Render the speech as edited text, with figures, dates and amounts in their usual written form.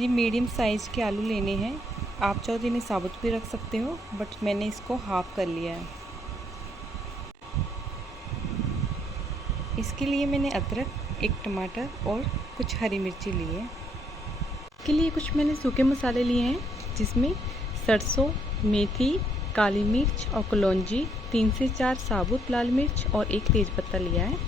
ये medium size के आलू लेने हैं। आप चाहो तो इन्हें साबुत भी रख सकते हो, बट मैंने इसको हाफ़ कर लिया है। इसके लिए मैंने अदरक, एक टमाटर और कुछ हरी मिर्ची ली है। इसके लिए कुछ मैंने सूखे मसाले लिए हैं, जिसमें सरसों, मेथी, काली मिर्च और कलौंजी, 3 से 4 साबुत लाल मिर्च और एक तेज़पत्ता लिया है।